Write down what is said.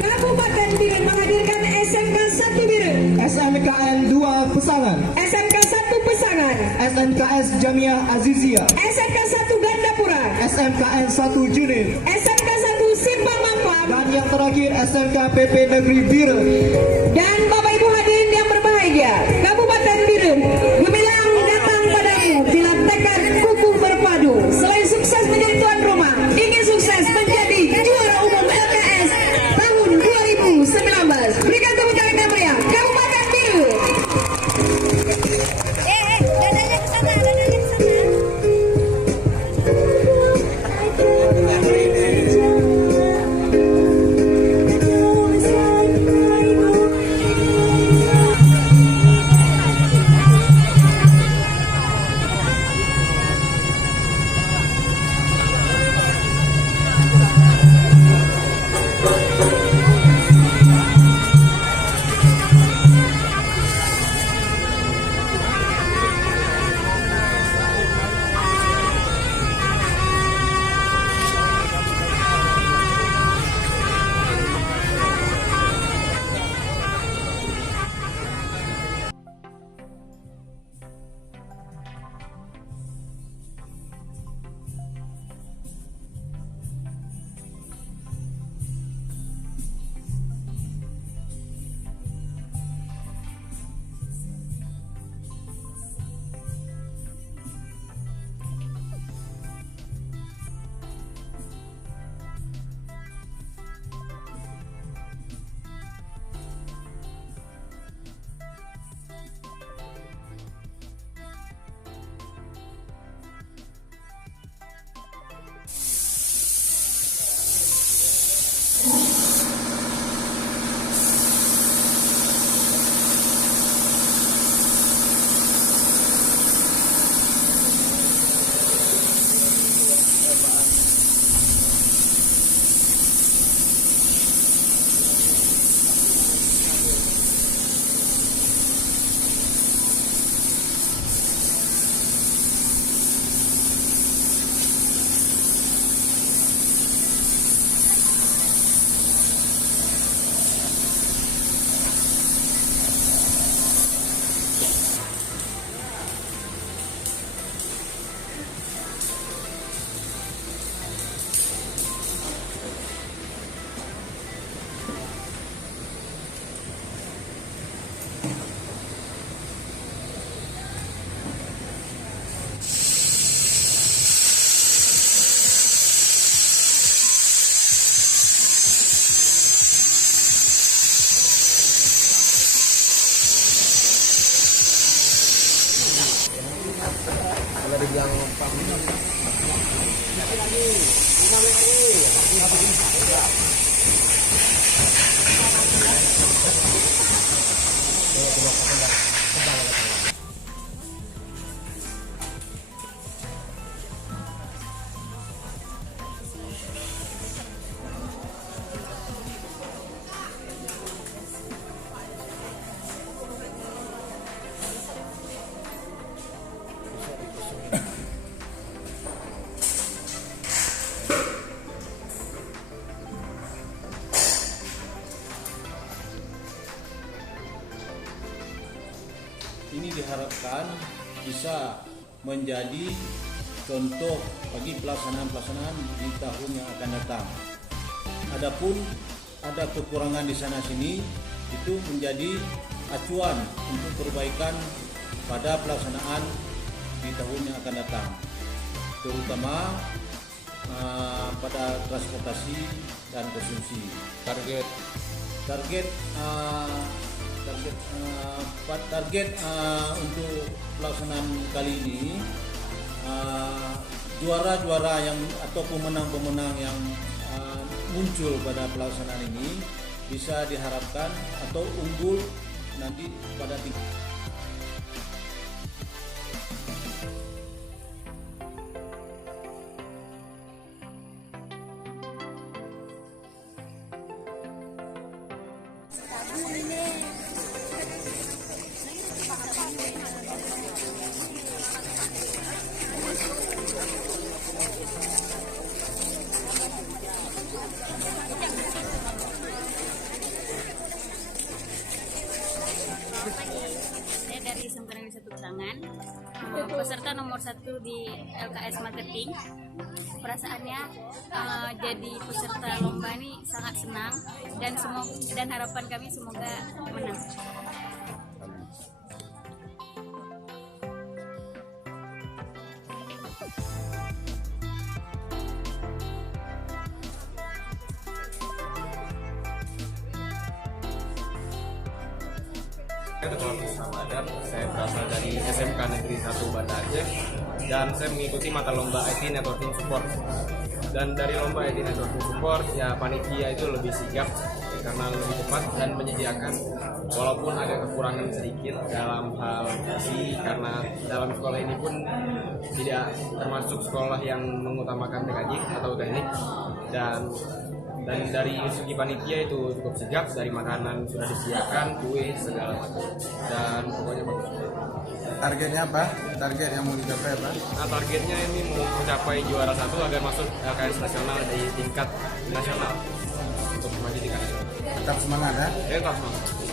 Kabupaten Biren menghadirkan SMK 1 Biren, SMKN 2 Pesangan, SMK 1 Pesangan, SMKS Jamiah Azizia, SMK 1 Gandapura, SMKN 1 Junir, SMK 1 Simpang Mampang, dan yang terakhir SMK PP Negeri Biren. dan Bapak Ibu hadirin yang berbahagia, Kabupaten Biren gemilang datang padamu bila tekad kuku berpadu. Selain sukses menjadi tuan rumah, ingin sukses menjadi juara umum LKS tahun 2019. Berikan tepuk tangan yang meriah, Kabupaten Biren. Dadanya ke sana, dadanya ke sana. Ini diharapkan bisa menjadi contoh bagi pelaksanaan-pelaksanaan di tahun yang akan datang. Adapun ada kekurangan di sana sini, itu menjadi acuan untuk perbaikan pada pelaksanaan di tahun yang akan datang, terutama pada transportasi dan konsumsi. Target untuk pelaksanaan kali ini, juara-juara yang atau pemenang-pemenang yang muncul pada pelaksanaan ini bisa diharapkan atau unggul nanti pada tingkat peserta nomor 1 di LKS Marketing. Perasaannya jadi peserta lomba ini sangat senang dan harapan kami semoga menang. Ketua Ramadan, saya berasal dari SMK Negeri 1 Banda Aceh dan saya mengikuti mata lomba IT Networking Support. Dan dari lomba IT Networking Support, ya panitia itu lebih sigap karena lebih cepat dan menyediakan, walaupun ada kekurangan sedikit dalam hal gizi karena dalam sekolah ini pun tidak termasuk sekolah yang mengutamakan TKJ atau teknik, dan dari segi panitia itu cukup sigap, dari makanan sudah disediakan, kue segala macam, dan pokoknya bagus. Targetnya apa? Target yang mau dicapai apa? Nah, targetnya ini mau mencapai juara 1 agar masuk LKS nasional di tingkat nasional untuk maju di nasional. Tetap semangat ya. Tetap semangat.